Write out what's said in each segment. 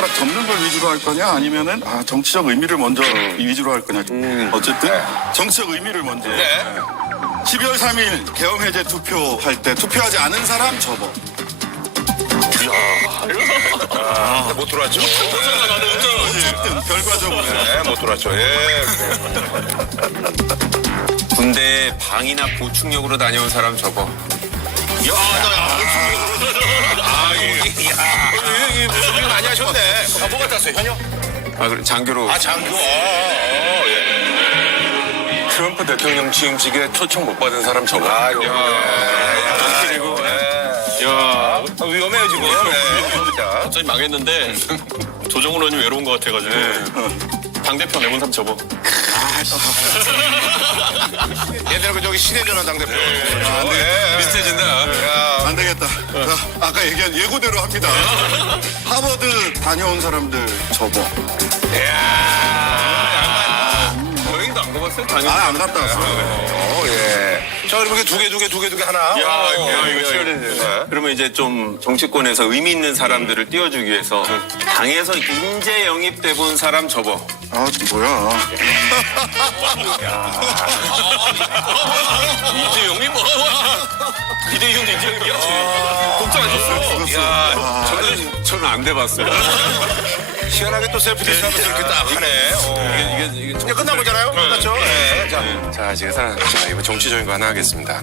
젓가락 접는 걸 위주로 할 거냐 아니면은 정치적 의미를 먼저 위주로 할 거냐. 어쨌든 정치적 의미를 먼저. 네. 12월 3일 계엄 해제 투표할 때 투표하지 않은 사람 접어. 못 들어왔죠. 어쨌든 결과적으로. 네, 못 들어왔죠. 예. 군대에 방이나 보충력으로 다녀온 사람 접어. 이거 많이 하셨네. 뭐가 땄어요, 현역? 그래, 장교로. 장교. 트럼프 대통령 취임식에 초청 못 받은 사람 저거. 그리고 위험해요, 지금. 자, 갑자기 망했는데 조정훈 의원이 외로운 것 같아가지고 당대표 내본 사람 접어. 옛날에 그 저기 시대전환 당대표. 비슷해진다. 안 되겠다. 자, 아까 얘기한 예고대로 합니다. 하버드 다녀온 사람들 접어. 여행도 안 가봤어요? 당연히. 안 갔다 왔어. 자, 그럼 이렇게 두 개 하나. 이거 치열해지네. 그러면 이제 좀 정치권에서 의미 있는 사람들을 띄워주기 위해서 당에서 인재 영입돼 본 사람 접어. 뭐야. 이재용이 뭐? 이재용도 이재용이야. 걱정하셨어. 저는 안 돼봤어요. 시원하게 또 셀프 디스하면서 이렇게 딱 하네. 이게 이제 끝난 거잖아요? 끝났죠? 네. 자, 제가 이번 정치적인 거 하나 하겠습니다.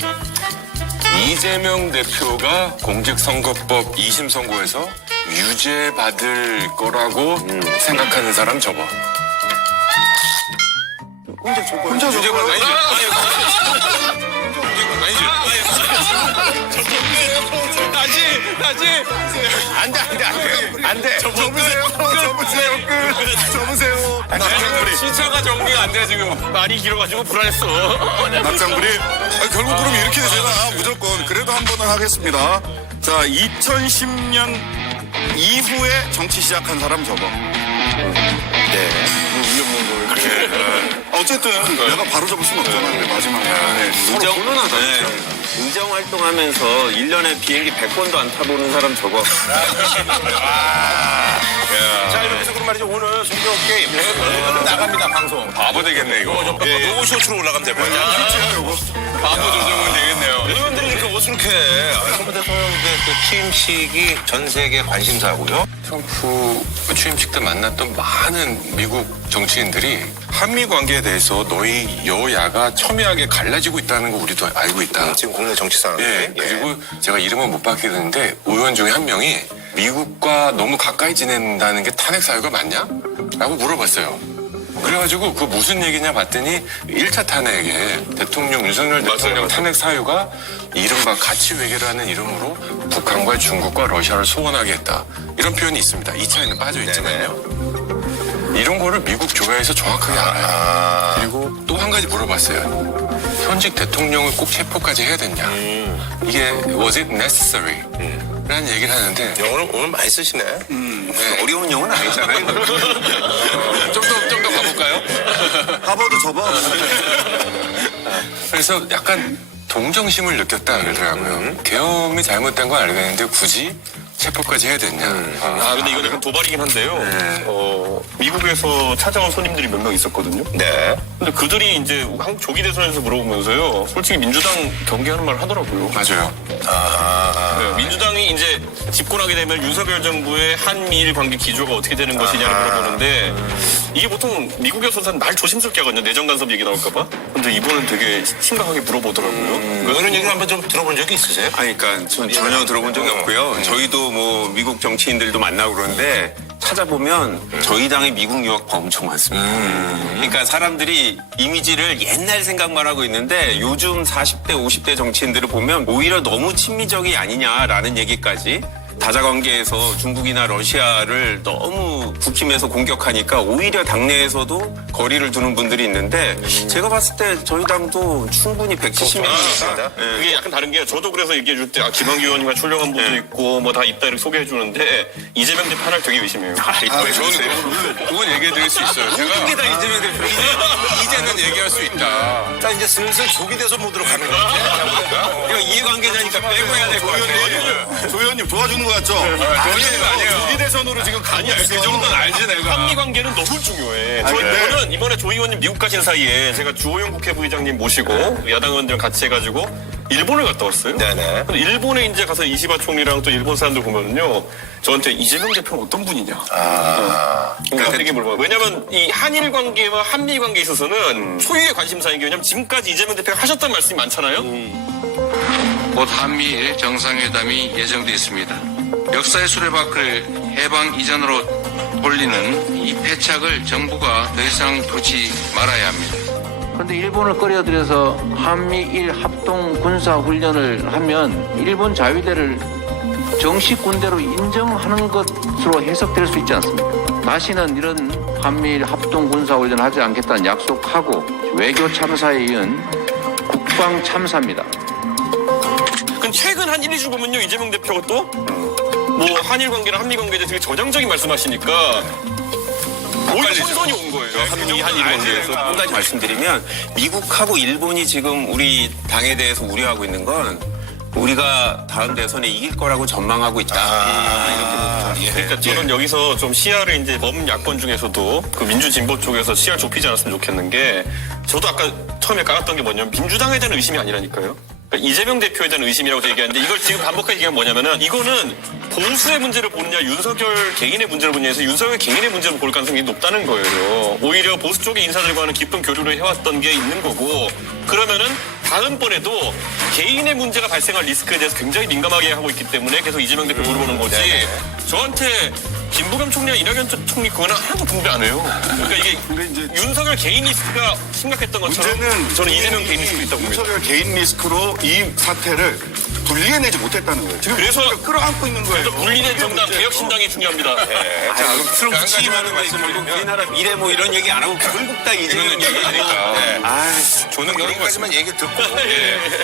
이재명 대표가 공직선거법 2심 선고에서 유죄 받을 거라고 생각하는 사람 접어. 혼자 접어요? 다시. 안 돼. 접으세요. 시차가 정리가 안 돼 지금. 말이 길어가지고 불안했어. 낙장불이. 결국 그럼 이렇게 되잖아. 무조건. 그래도 한 번은 하겠습니다. 자, 2010년 이후에 정치 시작한 사람 접어. 어쨌든 내가 바로 접을 수는 없잖아. 근데 마지막에. 인정, 인정 활동하면서 1년에 비행기 100번도 안 타보는 사람 접어. 자, 이렇게 해서 그럼 말이죠. 오늘 송병호 게임. 나갑니다, 방송. 바보 되겠네, 이거. 요거 쇼츠로 올라가면 될 거야. 바보 조정은 되겠네요. 의원들이 이렇게 어수룩해. 트럼프 대통령의 그 취임식이 전 세계 관심사고요. 트럼프 취임식 때 만났던 많은 미국 정치인들이 한미 관계에 대해서 너희 여야가 첨예하게 갈라지고 있다는 거 우리도 알고 있다. 지금 국내 정치 상황. 예, 그리고 제가 이름은 못 밝히는데 의원 중에 한 명이 미국과 너무 가까이 지낸다는 게 탄핵 사유가 맞냐? 라고 물어봤어요. 그래가지고 그 무슨 얘기냐 봤더니 1차 탄핵에 윤석열 대통령 탄핵 사유가 이른바 가치 외교라는 이름으로 북한과 중국과 러시아를 소원하게 했다. 이런 표현이 있습니다. 2차에는 빠져 있지만요. 이런 거를 미국 교회에서 정확하게 알아요. 그리고 또 한 가지 물어봤어요. 현직 대통령을 꼭 체포까지 해야 되냐. 이게 was it necessary? 라는 얘기를 하는데 영어를 오늘 많이 쓰시네. 어려운 영어는 아니잖아요. 좀 더 가볼까요? 하버드 접어. 그래서 약간 동정심을 느꼈다 그러더라고요. 계엄이 잘못된 건 알겠는데 굳이 체포까지 해야 됐냐. 근데 이건 약간 도발이긴 한데요. 미국에서 찾아온 손님들이 몇 명 있었거든요. 네. 근데 그들이 이제 한국 조기 대선에서 물어보면서요. 솔직히 민주당 경계하는 말을 하더라고요. 맞아요. 네, 민주당이 이제 집권하게 되면 윤석열 정부의 한미일 관계 기조가 어떻게 되는 것이냐를 물어보는데 이게 보통 미국에서는 말 조심스럽게 하거든요. 내정 간섭 얘기 나올까봐. 근데 이번엔 되게 심각하게 물어보더라고요. 그런 얘기를 한번 좀 들어본 적이 있으세요? 아니, 그러니까 전 전혀 들어본 적이 없고요. 저희도 뭐 미국 정치인들도 만나고 그러는데 찾아보면 저희 당의 미국 유학파 엄청 많습니다. 그러니까 사람들이 이미지를 옛날 생각만 하고 있는데 요즘 40대, 50대 정치인들을 보면 오히려 너무 친미적이 아니냐라는 얘기까지 다자관계에서 중국이나 러시아를 너무 국힘에서 공격하니까 오히려 당내에서도 거리를 두는 분들이 있는데 제가 봤을 때 저희 당도 충분히 170명이니까 그게 약간 다른 게 저도 그래서 얘기해 줄 때 김한규 의원님과 출연한 분도 있고 뭐 다 있다 이렇게 소개해 주는데 이재명 대표 하나를 되게 의심해요. 그건 얘기해 드릴 수 있어요. 제가 이게 다 이재명 대표 이제는 얘기할 수 있다. 자, 이제 슬슬 조기 대선 모드로 가는 거지. 이거 이해관계자니까 빼고 해야 될 것 같아요. 조 의원님 도와주는 것 같죠? 아니에요. 조기 대선으로 지금 가고 있어. 그 정도는 알지 내가. 한미 관계는 너무 중요해. 근데- 저는 이번에 조 의원님 미국 가신 사이에 제가 주호영 국회부의장님 모시고 야당 의원들이랑 같이 해가지고 일본을 갔다 왔어요. 네네. 근데 일본에 이제 가서 이시바 총리랑 또 일본 사람들 보면은요, 저한테 이재명 대표는 어떤 분이냐. 그러니까 되게 물어봐요. 왜냐면 이 한일 관계와 한미 관계에 있어서는 초유의 관심사인 게 왜냐면 지금까지 이재명 대표가 하셨던 말씀이 많잖아요. 곧 한미일 정상회담이 예정돼 있습니다. 역사의 수레바퀴를 해방 이전으로 돌리는 이 패착을 정부가 더 이상 두지 말아야 합니다. 그런데 일본을 끌어들여서 한미일 합동 군사 훈련을 하면 일본 자위대를 정식 군대로 인정하는 것으로 해석될 수 있지 않습니까? 다시는 이런 한미일 합동 군사 훈련을 하지 않겠다는 약속하고 외교 참사에 이은 국방 참사입니다. 그럼 최근 한 1, 2주 보면요, 이재명 대표가 또 뭐 한일 관계나 한미 관계에 대해서 되게 저장적인 말씀하시니까 오히려 선선이 온 거예요. 한미 한일 관계에서. 한 가지 말씀드리면 미국하고 일본이 지금 우리 당에 대해서 우려하고 있는 건 우리가 다음 대선에 이길 거라고 전망하고 있다. 그러니까 저는 여기서 좀 시야를 이제 범야권 중에서도 그 민주진보 쪽에서 시야를 좁히지 않았으면 좋겠는 게 저도 아까 처음에 깔았던 게 뭐냐면 민주당에 대한 의심이 아니라니까요. 그러니까 이재명 대표에 대한 의심이라고 얘기하는데 이걸 지금 반복하게 얘기하면 뭐냐면은 이거는 보수의 문제를 보느냐 윤석열 개인의 문제를 보느냐에서 윤석열 개인의 문제를 볼 가능성이 높다는 거예요. 오히려 보수 쪽의 인사들과는 깊은 교류를 해왔던 게 있는 거고 그러면은 다음번에도 개인의 문제가 발생할 리스크에 대해서 굉장히 민감하게 하고 있기 때문에 계속 이재명 대표 물어보는 거지. 저한테 김부겸 총리와 이낙연 총리 그거는 하나도 분배 안 해요. 그러니까 이게 윤석열 개인 리스크가 심각했던 것처럼 문제는 저는 이재명 개인 리스크가 있다고 봅니다. 윤석열 개인 리스크로 이 사태를 분리해내지 못했다는 거예요. 지금 그래서 끌어안고 있는 거예요. 그래서 분리된 정당 개혁신당이 중요합니다. 자, 그럼 트럼프 취임하는 말씀 결국 우리나라 미래 뭐 이런 얘기 안 하고 결국 다 이재명 얘기하니까. 저는 여기까지만 얘기 듣고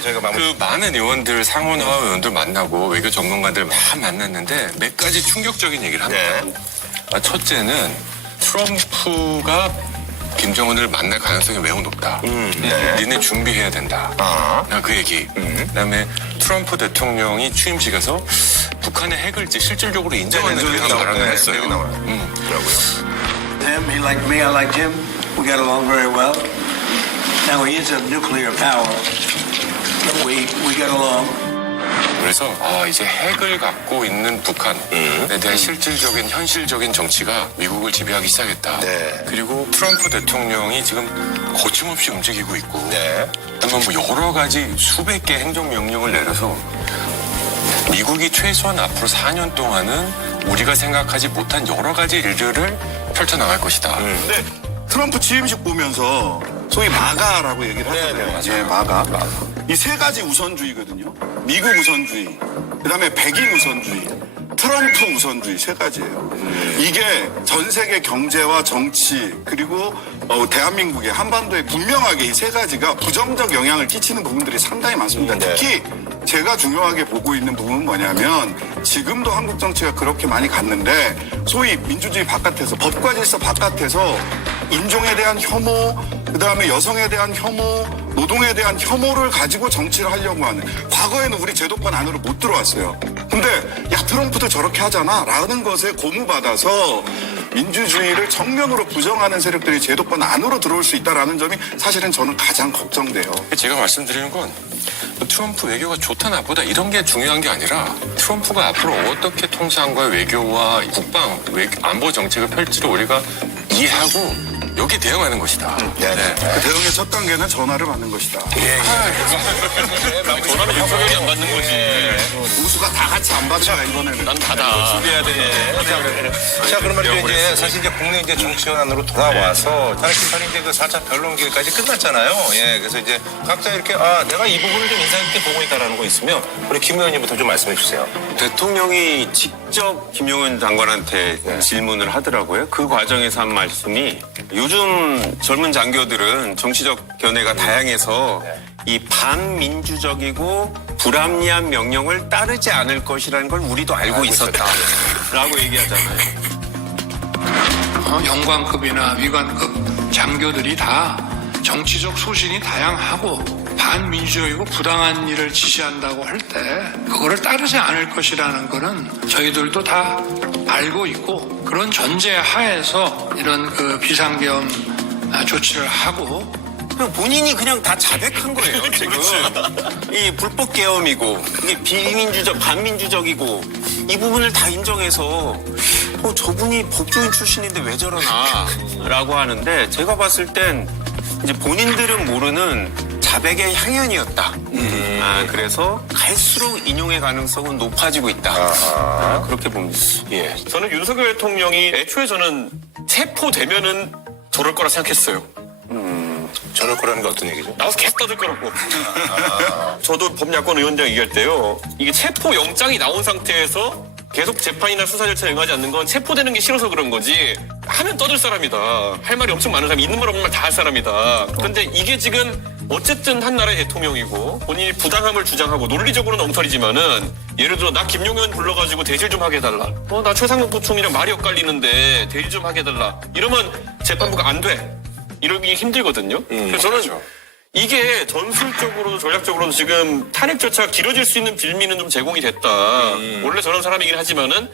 저희가 마무리. 그 많은 의원들 상원과 의원들 만나고 외교 전문가들 막 만났는데 몇 가지 충격적인 얘기를 합니다. 첫째는 트럼프가 김정은을 만날 가능성이 매우 높다. 니네 준비해야 된다. 그 얘기. 그다음에 트럼프 대통령이 취임식에서 북한의 핵을 이제 실질적으로 인정하는 그런 발언을 했어요. Him, he liked me, I liked him. We got along very well. Now he is a nuclear power. But we got along. 그래서 이제 핵을 갖고 있는 북한에 대한 실질적인 현실적인 정치가 미국을 지배하기 시작했다. 네. 그리고 트럼프 대통령이 지금 거침없이 움직이고 있고 네. 그다음에 뭐 여러 가지 수백 개 행정명령을 내려서 미국이 최소한 앞으로 4년 동안은 우리가 생각하지 못한 여러 가지 일들을 펼쳐나갈 것이다. 근데 트럼프 취임식 보면서 소위 마가라고 얘기를 하잖아요. 예, 마가. 이 세 가지 우선주의거든요. 미국 우선주의, 그다음에 백인 우선주의, 트럼프 우선주의 세 가지예요. 이게 전 세계 경제와 정치 그리고 대한민국의 한반도에 분명하게 이 세 가지가 부정적 영향을 끼치는 부분들이 상당히 많습니다. 특히 제가 중요하게 보고 있는 부분은 뭐냐면 지금도 한국 정치가 그렇게 많이 갔는데 소위 민주주의 바깥에서 법과 질서 바깥에서 인종에 대한 혐오, 그다음에 여성에 대한 혐오, 노동에 대한 혐오를 가지고 정치를 하려고 하는 과거에는 우리 제도권 안으로 못 들어왔어요. 근데 야 트럼프도 저렇게 하잖아 라는 것에 고무받아서 민주주의를 정면으로 부정하는 세력들이 제도권 안으로 들어올 수 있다는 점이 사실은 저는 가장 걱정돼요. 제가 말씀드리는 건 트럼프 외교가 좋다 나쁘다 이런 게 중요한 게 아니라 트럼프가 앞으로 어떻게 통상과 외교와 국방, 안보 정책을 펼칠지 우리가 이해하고 여기에 대응하는 것이다. 그 대응의 첫 단계는 전화를 받는 것이다. 전화는 윤석열이 안 받는 거지. 우수가 다 같이 안 받잖아 이번에는. 난 받아. 자, 그러면 이제 사실 이제 국내 이제 정치권 안으로 돌아와서 탄핵 심판이 이제 그 4차 변론기일까지 끝났잖아요. 예, 그래서 이제 각자 이렇게 내가 이 부분을 좀 인상 깊게 보고 있다라는 거 있으면 우리 김 의원님부터 좀 말씀해 주세요. 대통령이 직접 김용현 장관한테 질문을 하더라고요. 그 과정에서 한 말씀이 요즘 젊은 장교들은 정치적 견해가 다양해서 이 반민주적이고 불합리한 명령을 따르지 않을 것이라는 걸 우리도 알고 있었다라고 얘기하잖아요. 영관급이나 위관급 장교들이 다 정치적 소신이 다양하고 반민주적이고 부당한 일을 지시한다고 할 때 그거를 따르지 않을 것이라는 거는 저희들도 다 알고 있고 그런 전제 하에서 이런 그 비상계엄 조치를 하고 그냥 본인이 그냥 다 자백한 거예요, 지금. 이 불법 계엄이고, 이게 비민주적, 반민주적이고, 이 부분을 다 인정해서, 저분이 법조인 출신인데 왜 저러나, 라고 하는데, 제가 봤을 땐, 이제 본인들은 모르는 자백의 향연이었다. 그래서 갈수록 인용의 가능성은 높아지고 있다. 그렇게 봅니다. 예. 저는 윤석열 대통령이 애초에 저는 체포되면은 저럴 거라 생각했어요. 저럴 거라는 게 어떤 얘기죠? 나와서 계속 떠들 거라고. 저도 법야권 위원장 얘기할 때요. 이게 체포 영장이 나온 상태에서 계속 재판이나 수사 절차에 응하지 않는 건 체포되는 게 싫어서 그런 거지. 하면 떠들 사람이다. 할 말이 엄청 많은 사람이 있는 말 없는 말 다 할 사람이다. 그런데 이게 지금 어쨌든 한 나라의 대통령이고 본인이 부당함을 주장하고 논리적으로는 엉터리지만은 예를 들어 나 김용현 불러가지고 대질 좀 하게 해달라. 나 최상목 부총리랑 말이 엇갈리는데 대질 좀 하게 해달라. 이러면 재판부가 안 돼. 이러기 힘들거든요. 그래서 저는 이게 전술적으로도 전략적으로도 지금 탄핵 절차가 길어질 수 있는 빌미는 좀 제공이 됐다. 원래 저런 사람이긴 하지만은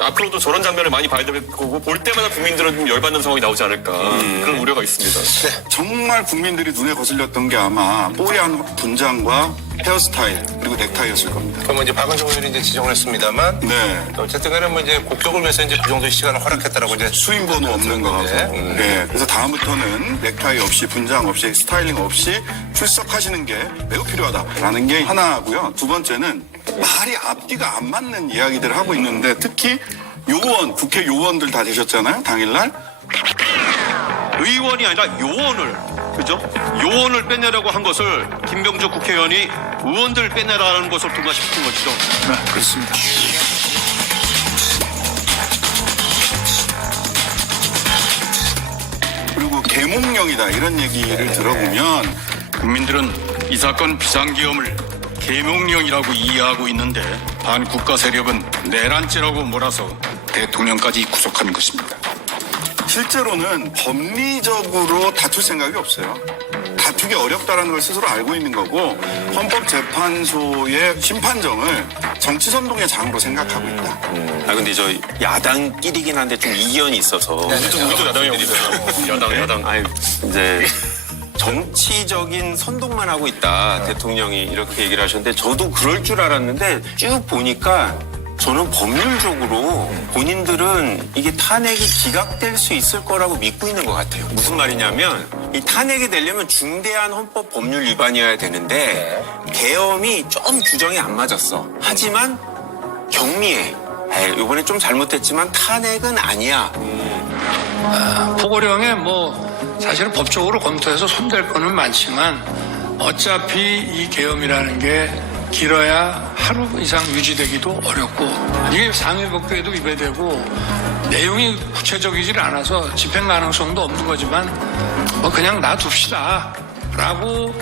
앞으로도 저런 장면을 많이 봐야 될 거고 볼 때마다 국민들은 좀 열받는 상황이 나오지 않을까 그런 우려가 있습니다. 정말 국민들이 눈에 거슬렸던 게 아마 뽀얀 분장과 헤어스타일 그리고 넥타이였을 겁니다. 그러면 이제 박은정 의원이 이제 지정을 했습니다만. 네. 어쨌든 간에 뭐 이제 국격을 위해서 이제 그 정도의 시간을 허락했다라고 이제. 수임 번호 없는 거 하고. 네. 그래서 다음부터는 넥타이 없이 분장 없이 스타일링 없이 출석하시는 게 매우 필요하다라는 게 하나고요. 두 번째는 말이 앞뒤가 안 맞는 이야기들을 하고 있는데 특히 요원, 국회 요원들 다 되셨잖아요. 당일날. 의원이 아니라 요원을, 그죠? 요원을 빼내라고 한 것을 김병조 국회의원이 의원들 빼내라는 것을 통과시킨 것이죠. 네, 그렇습니다. 그리고 계몽령이다 이런 얘기를 들어보면 국민들은 이 사건 비상계엄을 계몽령이라고 이해하고 있는데 반국가 세력은 내란죄라고 몰아서 대통령까지 구속한 것입니다. 실제로는 법리적으로 다툴 생각이 없어요. 다투기 어렵다는 걸 스스로 알고 있는 거고 헌법재판소의 심판정을 정치선동의 장으로 생각하고 있다. 근데 저 야당끼리긴 한데 좀 이견이 있어서. 우리도 야당이 없어요. 야당. 아니, 이제 정치적인 선동만 하고 있다. 대통령이 이렇게 얘기를 하셨는데 저도 그럴 줄 알았는데 쭉 보니까 저는 법률적으로 본인들은 이게 탄핵이 기각될 수 있을 거라고 믿고 있는 것 같아요. 무슨 말이냐면 이 탄핵이 되려면 중대한 헌법 법률 위반이어야 되는데 계엄이 좀 규정이 안 맞았어. 하지만 경미해. 이번에 좀 잘못했지만 탄핵은 아니야. 포고령에 뭐 사실은 법적으로 검토해서 손댈 거는 많지만 어차피 이 계엄이라는 게 길어야 하루 이상 유지되기도 어렵고 이게 상위법규에도 위배되고 내용이 구체적이질 않아서 집행 가능성도 없는 거지만 뭐 그냥 놔둡시다 라고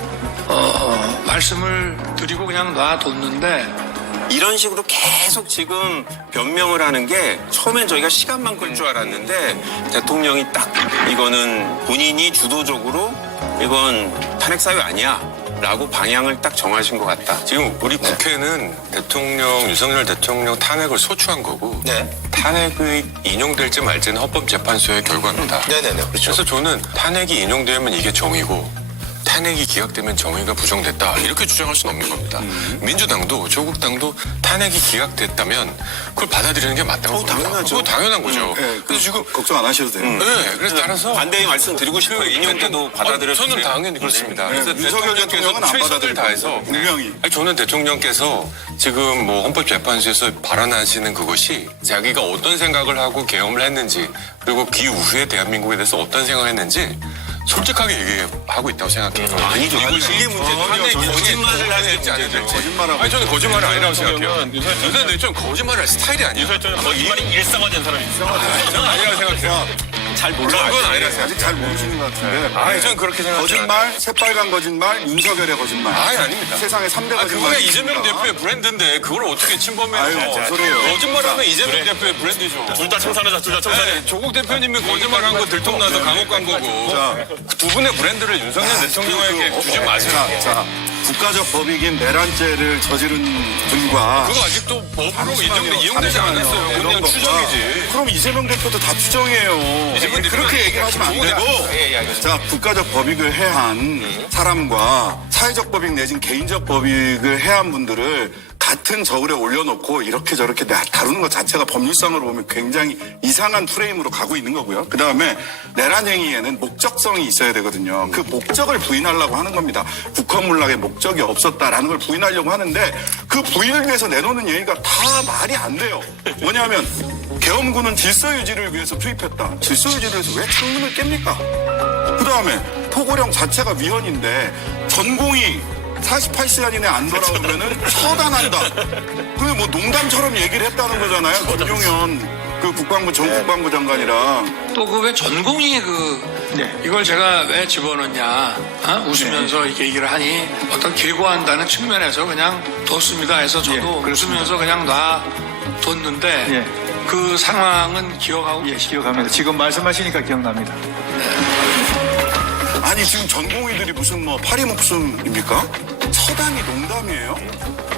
말씀을 드리고 그냥 놔뒀는데 이런 식으로 계속 지금 변명을 하는 게 처음엔 저희가 시간만 끌 줄 알았는데 대통령이 딱 이거는 본인이 주도적으로 이건 탄핵 사유 아니야 라고 방향을 딱 정하신 것 같다. 지금 우리 국회는 윤석열 대통령 탄핵을 소추한 거고 탄핵이 인용될지 말지는 헌법재판소의 결과입니다. 네네네. 그렇죠. 그래서 저는 탄핵이 인용되면 이게 정의고 탄핵이 기각되면 정의가 부정됐다 이렇게 주장할 수는 없는 겁니다. 민주당도 조국당도 탄핵이 기각됐다면 그걸 받아들이는 게 맞다고 봅니다. 당연하죠. 그거 당연한 거죠. 네, 그래서 지금 걱정 안 하셔도 돼요. 네, 그래서 따라서 반대의 말씀 드리고 싶어요. 인용 때도 받아들여주세요. 저는 당연히 그렇습니다. 그래서 윤석열 대통령은 안 최선을 받아들일 다해서 거고, 분명히. 아니, 저는 대통령께서 지금 뭐 헌법재판소에서 발언하시는 그것이 자기가 어떤 생각을 하고 계엄을 했는지 그리고 그 이후에 대한민국에 대해서 어떤 생각을 했는지 솔직하게 얘기하고 있다고 생각해요. 아니죠. 이건 이게 문제죠. 거짓말을 하는지 안 했는지. 거짓말하고. 아니 저는 거짓말은 아니라고 생각해요. 윤석열 요새는 좀 거짓말을 할 스타일이 아니에요. 윤석열 거짓말이 일상화된 사람이 있어. 저는 아니라고 생각해요. 잘 몰라. 그건 아니라서. 아직 잘 모르시는 것 같은데. 아, 전 그렇게 생각하지 거짓말, 새빨간 거짓말, 윤석열의 거짓말. 아닙니다. 세상에 3대 아, 거짓말. 그거야 이재명 대표의 브랜드인데 그걸 어떻게 침범해요? 아유, 뭔 소리예요. 거짓말하면 이재명 대표의 브랜드죠. 둘 다 청산하자, 둘 다 청산해. 네, 조국 대표님이 거짓말한 거 들통나서 감옥 간 거고. 두 분의 브랜드를 윤석열 대통령에게 주지 마세요. 자, 국가적 법익인 내란죄를 저지른 분과 그거 아직도 법으로 이용되지 않았어요. 이런 그냥 것과 추정이지. 그럼 이재명 대표도 다 추정이에요. 이재명 그렇게 대표는 얘기를 하시면 안 누구냐? 되고. 예, 알겠습니다. 자, 국가적 법익을 해한 사람과 사회적 법익 내진 개인적 법익을 해한 분들을 같은 저울에 올려놓고 이렇게 저렇게 다루는 것 자체가 법률상으로 보면 굉장히 이상한 프레임으로 가고 있는 거고요. 그 다음에 내란 행위에는 목적성이 있어야 되거든요. 그 목적을 부인하려고 하는 겁니다. 국헌문락에 목적이 없었다라는 걸 부인하려고 하는데 그 부인을 위해서 내놓는 얘기가 다 말이 안 돼요. 뭐냐면 계엄군은 질서 유지를 위해서 투입했다. 질서 유지를 위해서 왜 창문을 깹니까? 그 다음에 포고령 자체가 위헌인데 전공이 48시간 이내 안 돌아오면은 처단한다. 그게 뭐 농담처럼 얘기를 했다는 거잖아요. 김용현 그 국방부 전 국방부 장관이랑. 또 그 왜 전공이 이걸 제가 왜 집어넣냐 웃으면서 이렇게 얘기를 하니 어떤 계고한다는 측면에서 그냥 뒀습니다 해서 저도 웃으면서 그냥 놔뒀는데 그 상황은 기억하고 기억합니다. 지금 말씀하시니까 기억납니다. 아니 지금 전공의들이 무슨 뭐 파리 목숨입니까? 처단이 농담이에요?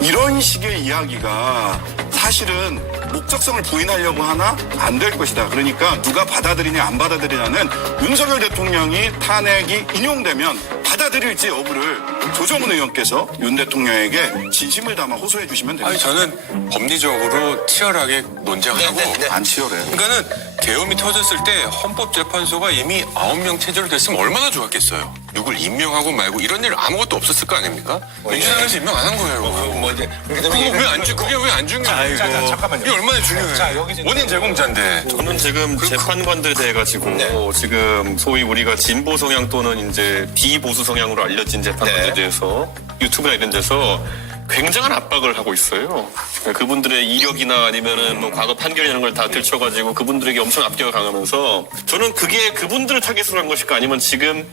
이런 식의 이야기가 사실은 목적성을 부인하려고 하나 안 될 것이다. 그러니까 누가 받아들이냐 안 받아들이냐는 윤석열 대통령이 탄핵이 인용되면 받아들일지 여부를 조정훈 의원께서 윤 대통령에게 진심을 담아 호소해 주시면 됩니다. 아니, 저는 법리적으로 치열하게 논쟁하고 안 치열해요. 그러니까는 계엄이 터졌을 때 헌법재판소가 이미 9명 체제로 됐으면 얼마나 좋았겠어요. 누굴 임명하고 말고 이런 일 아무것도 없었을 거 아닙니까? 민주당에서 임명 안 한 거예요. 그게 왜 안 중요해요? 잠깐만요. 이게 얼마나 중요해요? 자, 여기 지금 원인 제공자인데. 저는 지금 재판관들에 대해 가지고 지금 소위 우리가 진보 성향 또는 이제 비보수 성향으로 알려진 재판관들에 대해서 유튜브나 이런 데서 굉장한 압박을 하고 있어요. 그분들의 이력이나 아니면은 뭐 과거 판결 이런 걸 다 들춰가지고 그분들에게 엄청 압력을 강하면서 저는 그게 그분들을 타겟으로 한 것일까 아니면 지금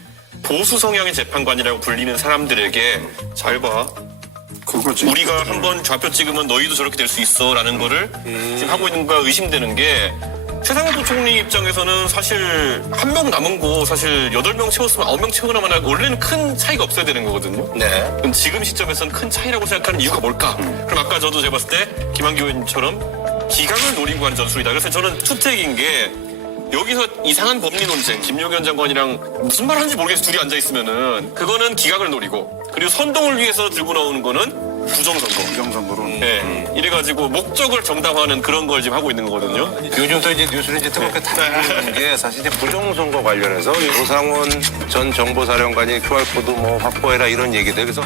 보수 성향의 재판관이라고 불리는 사람들에게 잘 봐. 그거지. 우리가 한번 좌표 찍으면 너희도 저렇게 될 수 있어라는 거를 지금 하고 있는 거 의심되는 게 세상의 부총리 입장에서는 사실 한 명 남은 거 사실 8명 채웠으면 9명 채우나만 하고 원래는 큰 차이가 없어야 되는 거거든요. 네. 그럼 지금 시점에서는 큰 차이라고 생각하는 이유가 뭘까? 그럼 아까 저도 제가 봤을 때 김한규 의원님처럼 기강을 노리고 한 전술이다. 그래서 저는 투택인 게 여기서 이상한 법리 논쟁, 김용현 장관이랑 무슨 말 하는지 모르겠어 둘이 앉아있으면은 그거는 기강을 노리고 그리고 선동을 위해서 들고 나오는 거는 부정선거. 부정선거로. 네. 이래가지고 목적을 정당화하는 그런 걸 지금 하고 있는 거거든요. 요즘 또 이제 뉴스를 이제 뜨겁게 타는 게 사실 이제 부정선거 관련해서 조상훈 전 정보사령관이 QR코드 뭐 확보해라 이런 얘기들. 그래서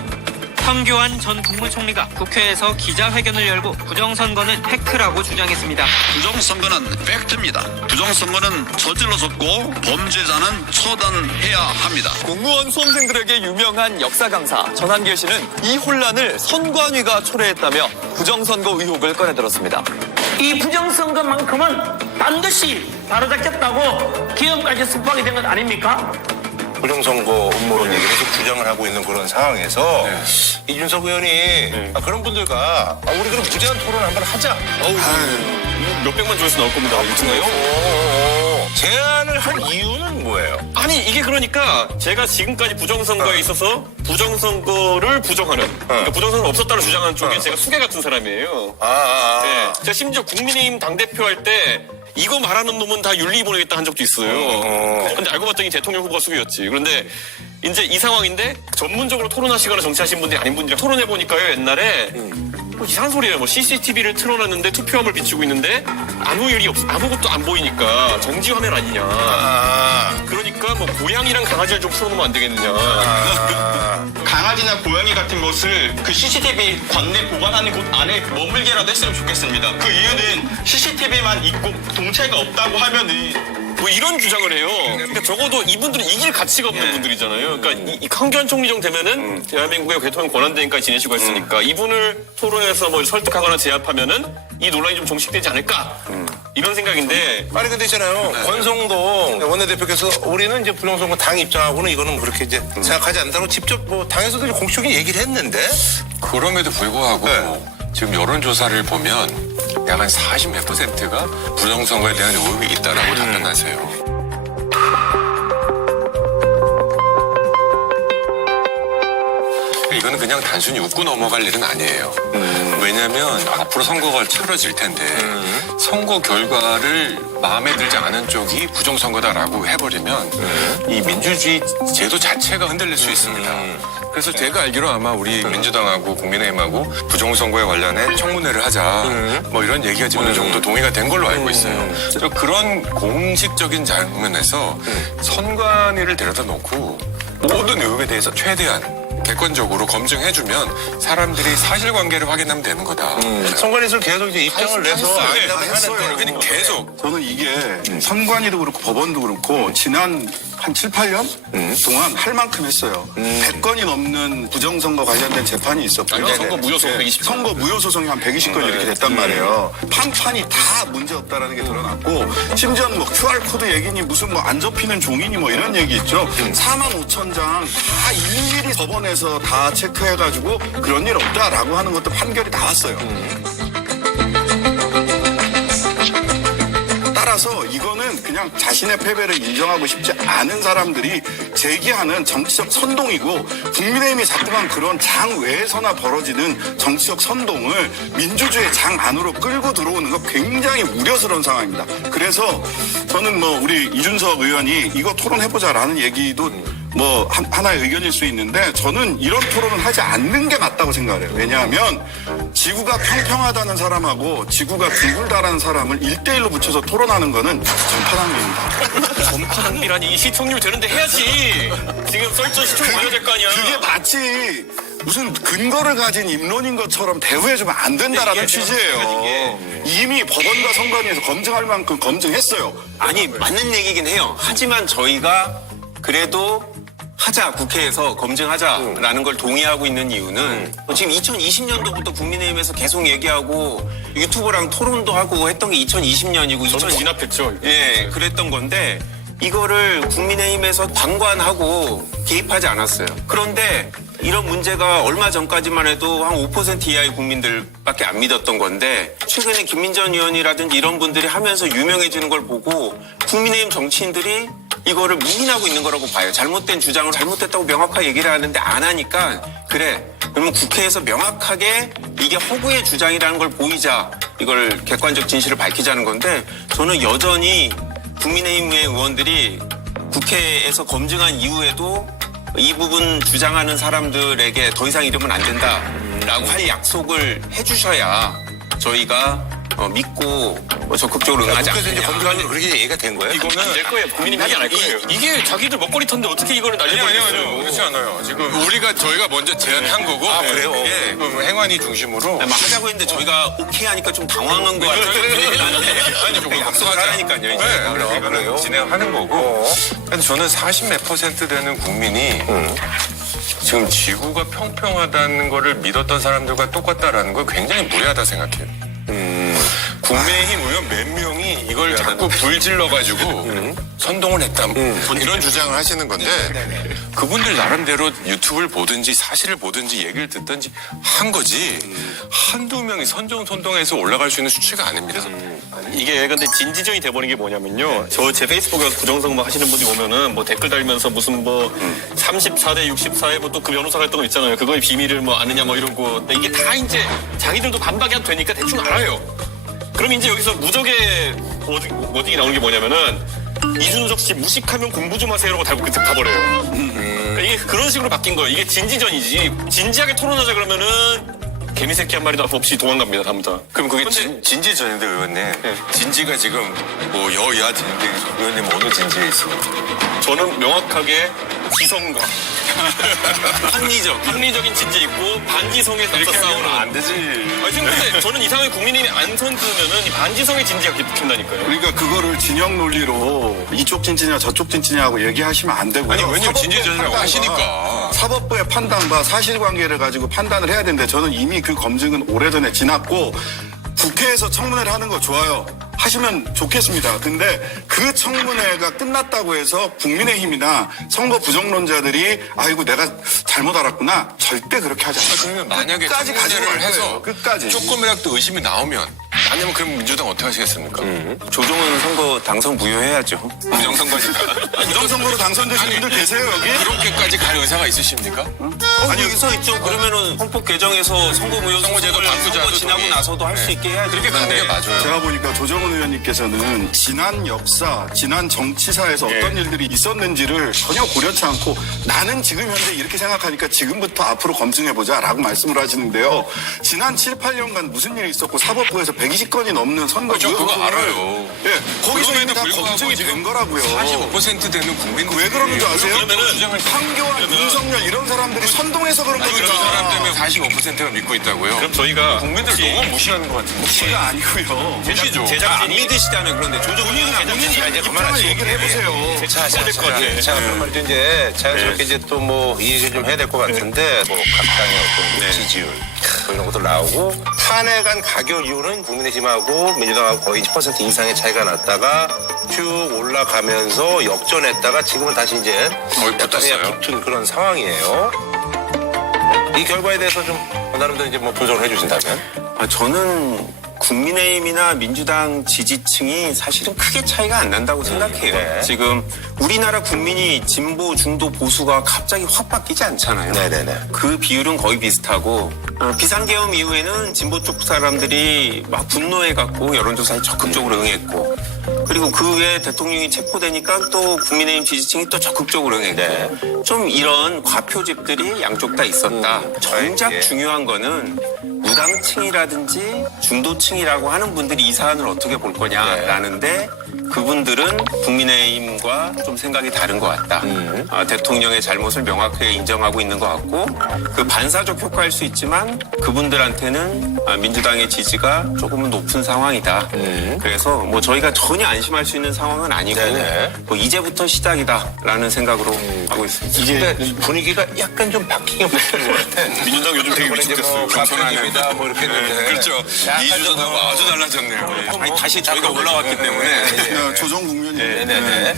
황교안 전 국무총리가 국회에서 기자회견을 열고 부정선거는 팩트라고 주장했습니다. 부정선거는 팩트입니다. 부정선거는 저질러졌고 범죄자는 처단해야 합니다. 공무원 수험생들에게 유명한 역사 강사 전한길 씨는 이 혼란을 선관위가 초래했다며 부정선거 의혹을 꺼내들었습니다. 이 부정선거만큼은 반드시 바로잡겠다고 기업까지 스포하게 된 것 아닙니까? 부정선거 음모론 얘기를 계속 주장을 하고 있는 그런 상황에서 이준석 의원이 그런 분들과 우리 그럼 무제한 토론 한번 하자. 몇백만 조회수 나올 겁니다. 유튜브에요. 제안을 한 이유는 뭐예요? 아니 이게 그러니까 제가 지금까지 부정선거에 있어서 부정선거를 부정하는 그러니까 부정선거 없었다고 주장하는 쪽에 제가 수계 같은 사람이에요. 네. 제가 심지어 국민의힘 당대표 할 때 이거 말하는 놈은 다 윤리 보내겠다 한 적도 있어요. 근데 알고 봤더니 대통령 후보가 수계였지. 그런데 이제 이 상황인데 전문적으로 토론하시거나 정치하신 분들이 아닌 분들이랑 토론해보니까요. 옛날에 뭐 이상한 소리예요. 뭐 CCTV를 틀어놨는데 투표함을 비추고 있는데 아무 일이 아무것도 안 보이니까 정지 화면 아니냐. 그러니까 뭐 고양이랑 강아지를 좀 풀어놓으면 안 되겠느냐. 강아지나 고양이 같은 것을 그 CCTV 관내 보관하는 곳 안에 머물게라도 했으면 좋겠습니다. 그 이유는 CCTV만 있고 동체가 없다고 하면은 뭐 이런 주장을 해요. 그러니까 적어도 이분들은 이길 가치가 없는 분들이잖아요. 그러니까 이 황교안 총리 정도 되면은 대한민국의 대통령 권한대행까지 지내시고 했으니까 이분을 토론해서 뭐 설득하거나 제압하면은 이 논란이 좀 종식되지 않을까. 이런 생각인데 아니 근데 있잖아요. 권성동 원내대표께서 우리는 이제 부정선거 당 입장하고는 이거는 그렇게 이제 생각하지 않는다고 직접 뭐 당에서도 이제 공식적인 얘기를 했는데 그럼에도 불구하고 네. 지금 여론조사를 보면 약 한 40 몇 %가 부정선거에 대한 의혹이 있다라고 답변하세요. 이거는 그냥 단순히 웃고 넘어갈 일은 아니에요. 왜냐하면 앞으로 선거가 치러질 텐데 선거 결과를 마음에 들지 않은 쪽이 부정선거다라고 해버리면 이 민주주의 제도 자체가 흔들릴 수 있습니다. 그래서 제가 알기로 아마 우리 민주당하고 국민의힘하고 부정선거에 관련해 청문회를 하자 뭐 이런 얘기가 지금 어느 정도 동의가 된 걸로 알고 있어요. 그래서 그런 공식적인 장면에서 선관위를 데려다 놓고 모든 의혹에 대해서 최대한 객관적으로 검증해주면 사람들이 사실관계를 확인하면 되는 거다. 선관위에서 계속 이제 입장을 내서 했어요. 그러니까 계속. 저는 이게 선관위도 그렇고 법원도 그렇고 지난 한 7, 8년 동안 할 만큼 했어요. 100건이 넘는 부정선거 관련된 재판이 있었고요. 선거 무효소송 120건. 선거 무효소송이 한 120건 이렇게 됐단 말이에요. 판판이 다 문제없다라는 게 드러났고 심지어 뭐 QR코드 얘기니 무슨 뭐 안 접히는 종이니 뭐 이런 얘기 있죠. 45,000장 다 일일이 법원에서 다 체크해가지고 그런 일 없다라고 하는 것도 판결이 나왔어요. 따라서 이거는 그냥 자신의 패배를 인정하고 싶지 않은 사람들이 제기하는 정치적 선동이고 국민의힘이 자꾸만 그런 장 외에서나 벌어지는 정치적 선동을 민주주의 장 안으로 끌고 들어오는 거 굉장히 우려스러운 상황입니다. 그래서 저는 뭐 우리 이준석 의원이 이거 토론해보자라는 얘기도 뭐 하나의 의견일 수 있는데 저는 이런 토론을 하지 않는 게 맞다고 생각해요. 왜냐하면 지구가 평평하다는 사람하고 지구가 둥글다라는 사람을 1대1로 붙여서 토론하는 거는 전파낭비입니다. 전파낭비라니 시청률 되는데 해야지. 지금 썰전 시청률 올려야 될 거 아니야. 그게 마치 무슨 근거를 가진 입론인 것처럼 대우해주면 안 된다라는 취지예요. 이미 법원과 선관위에서 검증할 만큼 검증했어요. 아니 맞는 얘기긴 해요. 하지만 저희가 그래도 하자 국회에서 검증하자라는 걸 동의하고 있는 이유는 지금 2020년도부터 국민의힘에서 계속 얘기하고 유튜브랑 토론도 하고 했던 게 2020년이고 저도 진압했죠. 예, 그랬던 건데 이거를 국민의힘에서 방관하고 개입하지 않았어요. 그런데 이런 문제가 얼마 전까지만 해도 한 5% 이하의 국민들밖에 안 믿었던 건데 최근에 김민전 의원이라든지 이런 분들이 하면서 유명해지는 걸 보고 국민의힘 정치인들이 이거를 묵인하고 있는 거라고 봐요. 잘못된 주장을 잘못됐다고 명확하게 얘기를 하는데 안 하니까 그래 그러면 국회에서 명확하게 이게 허구의 주장이라는 걸 보이자 이걸 객관적 진실을 밝히자는 건데 저는 여전히 국민의힘의 의원들이 국회에서 검증한 이후에도 이 부분 주장하는 사람들에게 더 이상 이러면 안 된다라고 할 약속을 해주셔야 저희가 믿고 적극적으로 응하지 국회에서 이제 않느냐. 검증하는 그렇게 얘기가 된 거예요? 이거는 안 될 거예요. 국민이 하지 않을 거예요. 이게 자기들 먹거리 턴데 어떻게 이거를 날려버리겠어요. 그렇지 않아요. 지금 저희가 먼저 제안한 거고. 아, 그래요? 예, 그 행안위 중심으로. 막 하자고 했는데 저희가 오케이 하니까 좀 당황한 거 같아요. 아니, 조금 약속을 하라니까요. 이제. 그래서 이거는 진행하는 거고. 근데 저는 40 몇 % 되는 국민이 지금 지구가 평평하다는 거를 믿었던 사람들과 똑같다라는 걸 굉장히 무례하다 생각해요. 국민의힘 의원 몇 명이 이걸 자꾸 불질러가지고 선동을 했다 이런 주장을 하시는 건데 그분들 나름대로 유튜브를 보든지 사실을 보든지 얘기를 듣든지 한 거지 한두 명이 선동해서 올라갈 수 있는 수치가 아닙니다. 이게 근데 진지전이 돼버린 게 뭐냐면요. 저 제 페이스북에 부정선거 하시는 분이 오면은 뭐 댓글 달면서 무슨 뭐 34대 64에부터 그 변호사가 했던 거 있잖아요. 그거의 비밀을 뭐 아느냐 뭐 이러고. 근데 이게 다 이제 자기들도 반박이 되니까 대충 알아요. 그럼 이제 여기서 무적의 워딩이 나오는 게 뭐냐면은 이준석 씨 무식하면 공부 좀 하세요라고 달고 그때 가버려요. 그러니까 이게 그런 식으로 바뀐 거예요. 이게 진지전이지. 진지하게 토론하자 그러면은 개미새끼 한 마리도 없이 도망갑니다, 다음부터. 그럼 그게 진지전인데 의원님 진지가 지금 뭐 여야 진지 의원님 어느 진지에 있습니까? 저는 명확하게 지성과 합리적인 진지 있고 반지성에 맞서 싸우는 안 되지. 아니 지금 근데 저는 이상하게 국민의힘이 안 손드면은 이 반지성의 진지가 붙인다니까요. 그러니까 그거를 진영 논리로 이쪽 진지냐 저쪽 진지냐고 얘기하시면 안 되고요. 아니 왜냐면 진지전이라고 사법부의 하시니까. 사법부의 판단과 사실관계를 가지고 판단을 해야 되는데 저는 이미 그 검증은 오래전에 지났고 국회에서 청문회를 하는 거 좋아요. 하시면 좋겠습니다. 근데 그 청문회가 끝났다고 해서 국민의힘이나 선거 부정론자들이 아이고 내가 잘못 알았구나 절대 그렇게 하지 않아요. 그러면 만약에 끝까지 가지고 청문회를 갈 거예요. 해서 끝까지. 조금이라도 의심이 나오면 아니면 그럼 민주당 어떻게 하시겠습니까? 조정은 선거 당선 무효해야죠. 부정선거니까. 부정선거로 당선되신 분들 계세요 여기? 그렇게까지 갈 의사가 있으십니까? 아니 여기서 있죠. 그러면은 헌법 개정에서 선거 무효 선거제도 바꾸자. 선거 지나고 나서도 할 수 있게 해야죠. 그렇게 가는 게 맞아요. 제가 보니까 조정은 의원님께서는 지난 역사, 지난 정치사에서 어떤 일들이 있었는지를 전혀 고려치 않고 나는 지금 현재 이렇게 생각하니까 지금부터 앞으로 검증해보자 라고 말씀을 하시는데요. 지난 7, 8년간 무슨 일이 있었고 사법부에서 120건이 넘는 선거 저 그거 의혹을 알아요. 예, 거기서 그럼에도 이미 다 불구하고 검증이 된 지금 거라고요. 45% 되는 국민들 왜 그러는 줄 아세요? 그러면은 황교안, 윤석열 이런 사람들이 선동해서 그런 그 겁니다. 사람 때문에 45%가 믿고 있다고요? 그럼 저희가 국민들 너무 무시하는 것 같은데. 무시가 아니고요. 무시죠. 안 제작진이 믿으시잖아요. 그런데 조정은 본인 입장을 얘기를 해보세요. 자, 그럼 말이죠. 이제 자연스럽게 이제 또 뭐 이 얘기를 좀 해야 될 것 같은데 뭐 각당의 어떤 지지율 뭐 이런 것도 나오고 탄핵안 가결 이후는 국민의힘하고 민주당하고 거의 10% 이상의 차이가 났다가 쭉 올라가면서 역전했다가 지금은 다시 이제 붙었어요. 붙은 그런 상황이에요. 이 결과에 대해서 좀 나름대로 이제 뭐 분석을 해주신다면? 저는 국민의힘이나 민주당 지지층이 사실은 크게 차이가 안 난다고 생각해요. 네. 지금 우리나라 국민이 진보, 중도, 보수가 갑자기 확 바뀌지 않잖아요. 네네네. 그 비율은 거의 비슷하고 비상계엄 이후에는 진보 쪽 사람들이 막 분노해갖고 여론조사에 적극적으로 응했고 그리고 그 후에 대통령이 체포되니까 또 국민의힘 지지층이 또 적극적으로 응했고 좀 이런 과표집들이 양쪽 다 있었다. 정작 예. 중요한 거는 무당층이라든지 중도층이라고 하는 분들이 이 사안을 어떻게 볼 거냐라는데 그분들은 국민의힘과 좀 생각이 다른 것 같다. 대통령의 잘못을 명확하게 인정하고 있는 것 같고 그 반사적 효과일 수 있지만 그분들한테는 민주당의 지지가 조금은 높은 상황이다. 그래서 뭐 저희가 전혀 안심할 수 있는 상황은 아니고 네네. 뭐 이제부터 시작이다라는 생각으로 하고 있습니다. 이게 분위기가 약간 좀 바뀌긴 바뀐 것 같아. 민주당 요즘 되게 위축됐어요. 감사합니다. 뭐 이렇게 했는데. 그렇죠. 약간 좀 아주 달라졌네요. 아니, 다시 저희가 올라왔기 때문에 네, 조정 국면이. 네네네.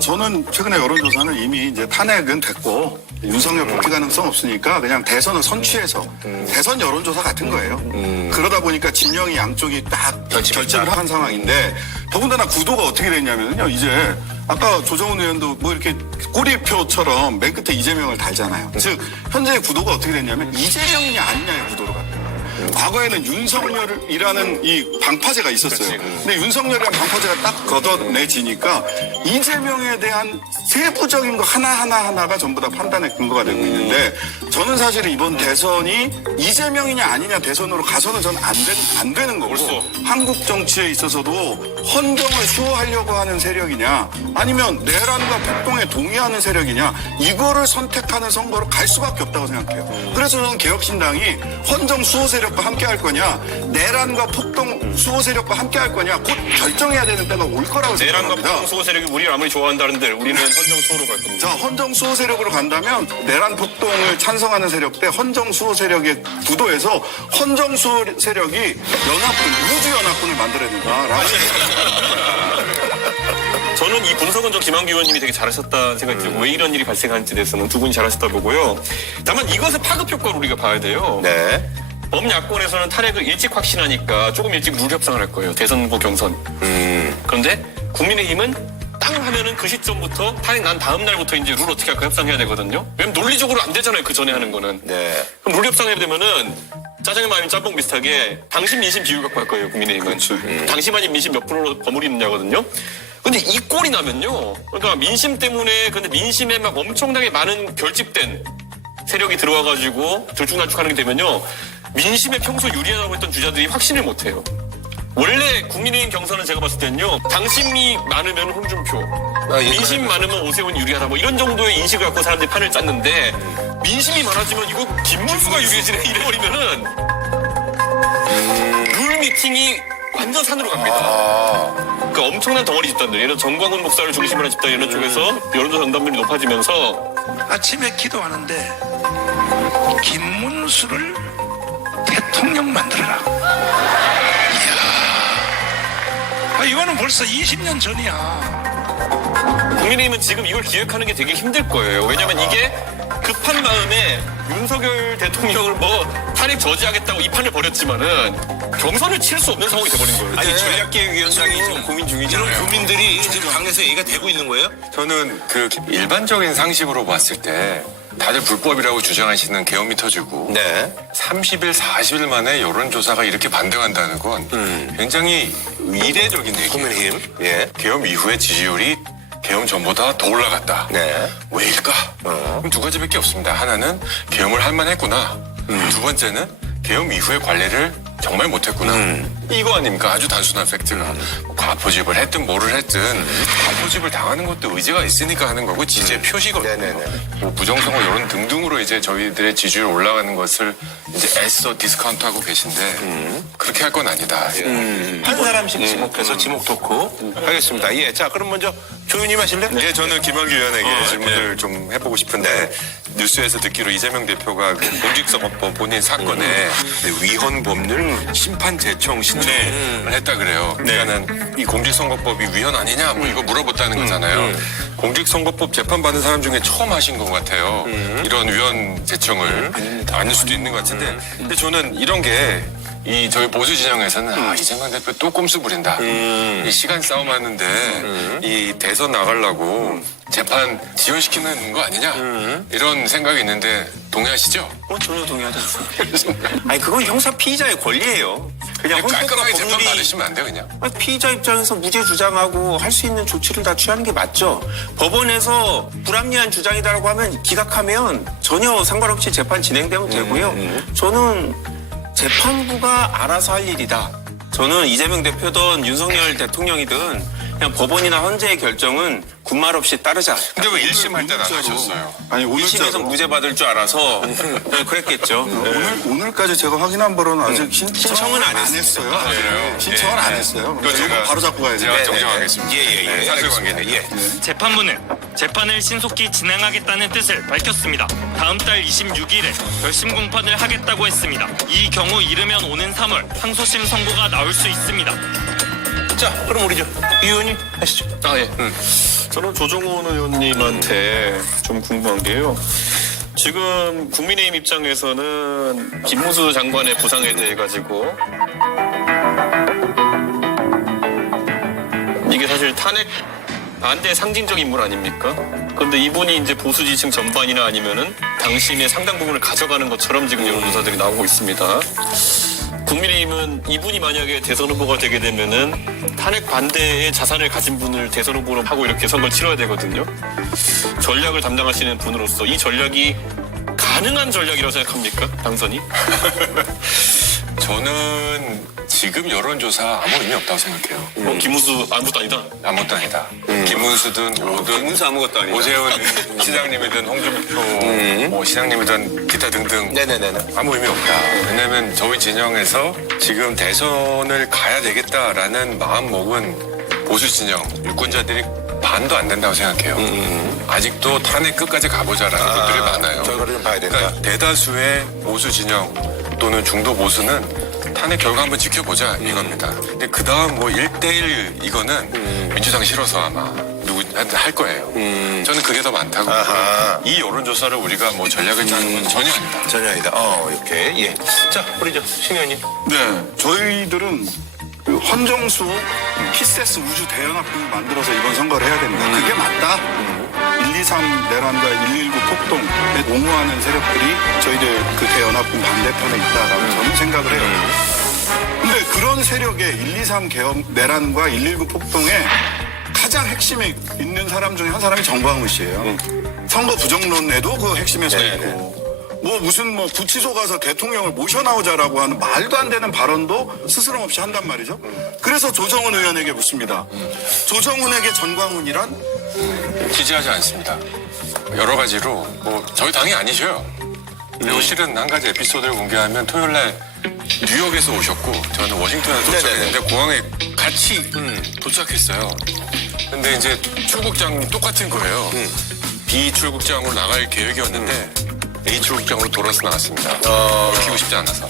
저는 최근에 여론조사는 이미 이제 탄핵은 됐고 윤석열 복귀 가능성 없으니까 그냥 대선을 선취해서 대선 여론조사 같은 거예요. 그러다 보니까 진영이 양쪽이 딱 결집을 한 상황인데 더군다나 구도가 어떻게 됐냐면요. 이제 아까 조정훈 의원도 뭐 이렇게 꼬리표처럼 맨 끝에 이재명을 달잖아요. 즉 현재의 구도가 어떻게 됐냐면 이재명이냐 아니냐의 구도로 갔다. 과거에는 윤석열이라는 이 방파제가 있었어요. 근데 윤석열이라는 방파제가 딱 걷어내지니까 이재명에 대한 세부적인 거 하나하나가 전부 다 판단의 근거가 되고 있는데 저는 사실은 이번 대선이 이재명이냐 아니냐 대선으로 가서는 저는 안 되는 거고 한국 정치에 있어서도 헌정을 수호하려고 하는 세력이냐 아니면 내란과 폭동에 동의하는 세력이냐 이거를 선택하는 선거로 갈 수밖에 없다고 생각해요. 그래서 저는 개혁신당이 헌정 수호 세력과 함께 할 거냐 내란과 폭동 수호 세력과 함께 할 거냐 곧 결정해야 되는 때가 올 거라고 내란과 생각합니다. 폭동 수호 세력이 우리를 아무리 좋아한다는데 우리는 헌정 수호로 갈 겁니다. 자, 헌정 수호 세력으로 간다면 내란 폭동을 찬성하는 세력 대 헌정 수호 세력의 구도에서 헌정 수호 세력이 연합군, 우주연합군을 만들어야 된다라고 저는 이 분석은 김한규 의원님이 되게 잘하셨다는 생각이 들고 왜 이런 일이 발생하는지 대해서는 두 분이 잘하셨다 보고요. 다만 이것의 파급 효과를 우리가 봐야 돼요. 네. 범야권에서는 탄핵을 일찍 확신하니까 조금 일찍 룰 협상을 할 거예요. 대선 후보 경선. 그런데 국민의힘은 땅 하면은 그 시점부터 탄핵 난 다음 날부터 이제 룰 어떻게 할까 협상해야 되거든요. 왜냐면 논리적으로 안 되잖아요. 그 전에 하는 거는. 네. 그럼 룰 협상해야 되면은 짜장면 아니면 짬뽕 비슷하게 당신 민심 비율 갖고 할 거예요. 국민의힘은. 당신 아닌 민심 몇 프로로 버무리느냐거든요. 근데 이 꼴이 나면요. 그러니까 민심 때문에 근데 민심에 막 엄청나게 많은 결집된 세력이 들어와가지고 들쭉날쭉하는 게 되면요. 민심에 평소 유리하다고 했던 주자들이 확신을 못해요. 원래 국민의힘 경선은 제가 봤을 때는요. 당심이 많으면 홍준표, 민심 많으면 오세훈이 유리하다 뭐 이런 정도의 인식을 갖고 사람들이 판을 짰는데 민심이 많아지면 이거 김문수가 유리해지네 이래버리면은 룰 미팅이 완전 산으로 갑니다. 그러니까 엄청난 덩어리 집단들, 예를 들어 정광훈 목사를 중심으로 한 집단 이런 쪽에서 여론조사 응답률이 높아지면서 아침에 기도하는데 김문수를 대통령 만들어라. 이야, 이거는 벌써 20년 전이야. 국민의힘은 지금 이걸 기획하는 게 되게 힘들 거예요. 왜냐면 이게 급한 마음에 윤석열 대통령을 뭐 탄핵 저지하겠다고 이 판을 벌였지만은 경선을 칠 수 없는 상황이 돼버린 거예요. 아니 전략기획위원장이 지금 고민 중이잖아요. 이런 고민들이 지금 당에서 얘기가 되고 있는 거예요? 저는 그 일반적인 상식으로 봤을 때 다들 불법이라고 주장하시는 계엄이 터지고 네. 30일, 40일 만에 여론조사가 이렇게 반등한다는 건 굉장히 이례적인 얘기예요. 국민의힘. 예. 계엄 이후에 지지율이 계엄 전보다 더 올라갔다. 네. 왜일까? 그럼 두 가지밖에 없습니다. 하나는 계엄을 할 만했구나. 두 번째는 계엄 이후에 관리를 정말 못했구나. 이거 아닙니까? 아주 단순한 팩트가. 과포집을 했든 뭐를 했든 과포집을 당하는 것도 의지가 있으니까 하는 거고 지지의 표시거든요. 네네네. 뭐 부정선거 여론 등등으로 이제 저희들의 지지율 올라가는 것을 이제 애써 디스카운트하고 계신데 그렇게 할 건 아니다. 한 사람씩 지목해서 지목 토크 하겠습니다. 예. 자, 그럼 먼저 조윤님 하실래요? 예, 저는 김한규 의원에게 질문을 좀 해보고 싶은데 뉴스에서 듣기로 이재명 대표가 그 공직선거법 본인 사건에 위헌 법률 심판 제청 신청을 했다 그래요. 그러니까는 이 공직선거법이 위헌 아니냐 뭐 이거 물어봤다는 거잖아요. 공직선거법 재판받은 사람 중에 처음 하신 것 같아요. 이런 위헌 제청을 아닐 수도 있는 것 같은데 근데 저는 이런 게 이 저희 보수 진영에서는 이재명 대표 또 꼼수 부린다. 이 시간 싸움 하는데 이 대선 나가려고 재판 지연시키는 거 아니냐 이런 생각이 있는데 동의하시죠? 전혀 동의하지 않습니다. 아니 그건 형사 피의자의 권리예요. 그냥 헌법과 깔끔하게 재판 법률이 받으시면 안 돼요 그냥? 피의자 입장에서 무죄 주장하고 할 수 있는 조치를 다 취하는 게 맞죠. 법원에서 불합리한 주장이다라고 하면 기각하면 전혀 상관없이 재판 진행되면 되고요. 저는 재판부가 알아서 할 일이다. 저는 이재명 대표든 윤석열 대통령이든 그냥 법원이나 헌재의 결정은 군말 없이 따르자. 근데 왜 1심 할 때는 안 하셨어요? 아니 1심에서 무죄 받을 줄 알아서 그랬겠죠. 오늘까지 제가 확인한 바로는 아직 신청은 안 했어요. 그래요? 신청은 안 했어요. 그거 제가 바로 잡고 가야 돼요. 제가 정정하겠습니다. 예. 사실관계는. 예. 재판부는 재판을 신속히 진행하겠다는 뜻을 밝혔습니다. 다음 달 26일에 결심 공판을 하겠다고 했습니다. 이 경우 이르면 오는 3월 항소심 선고가 나올 수 있습니다. 자, 그럼 우리 이 의원님 하시죠. 아, 예. 저는 조정훈 의원님한테 좀 궁금한 게요. 지금 국민의힘 입장에서는 김문수 장관의 부상에 대해 가지고 이게 사실 탄핵 반대 상징적 인물 아닙니까? 그런데 이분이 이제 보수 지층 전반이나 아니면은 당신의 상당 부분을 가져가는 것처럼 지금 여론조사들이 나오고 있습니다. 국민의힘은 이분이 만약에 대선 후보가 되게 되면은 탄핵 반대의 자산을 가진 분을 대선 후보로 하고 이렇게 선거를 치러야 되거든요. 전략을 담당하시는 분으로서 이 전략이 가능한 전략이라고 생각합니까? 당선이? 저는 지금 여론조사 아무 의미 없다고 생각해요. 김문수 아무것도 아니다? 아무것도 아니다. 김문수든 뭐든 김문수 아무것도 아니다. 오세훈 시장님이든 홍준표 뭐 시장님이든 기타 등등 네네네. 아무 의미 없다. 왜냐면 저희 진영에서 지금 대선을 가야 되겠다라는 마음 먹은 보수 진영 유권자들이 반도 안 된다고 생각해요. 아직도 탄핵 끝까지 가보자라는 분들이 많아요. 저거를 좀 봐야 된다. 그러니까 대다수의 보수 진영 또는 중도 보수는 탄핵 결과 한번 지켜보자 이겁니다. 근데 그 다음 뭐 1대1 이거는 민주당 싫어서 아마 누구한테 할 거예요. 저는 그게 더 많다고. 아하. 이 여론조사를 우리가 뭐 전략을 짜는 건 전혀 아니다. 전혀 아니다. 이렇게. 예. 자, 우리 신 의원님. 네, 저희들은 그 헌정수 히세스 우주 대연합군을 만들어서 이번 선거를 해야 된다. 그게 맞다. 123 내란과 119 폭동에 옹호하는 세력들이 저희들 그 대연합군 반대편에 있다라고 저는 생각을 해요. 근데 그런 세력의 123 계엄 내란과 119 폭동에 가장 핵심에 있는 사람 중에 한 사람이 정광훈 씨예요. 선거 부정론에도 그 핵심에 서 있고. 무슨 구치소 가서 대통령을 모셔 나오자라고 하는 말도 안 되는 발언도 스스럼 없이 한단 말이죠. 그래서 조정훈 의원에게 묻습니다. 조정훈에게 전광훈이란? 지지하지 않습니다. 여러 가지로 뭐 저희 당이 아니셔요. 그리고 실은 한 가지 에피소드를 공개하면 토요일날 뉴욕에서 오셨고 저는 워싱턴에 도착했는데 공항에 같이 도착했어요. 근데 이제 출국장 똑같은 거예요. B 출국장으로 나갈 계획이었는데 A 출국장으로 돌아서 나왔습니다. 키고 싶지 않아서.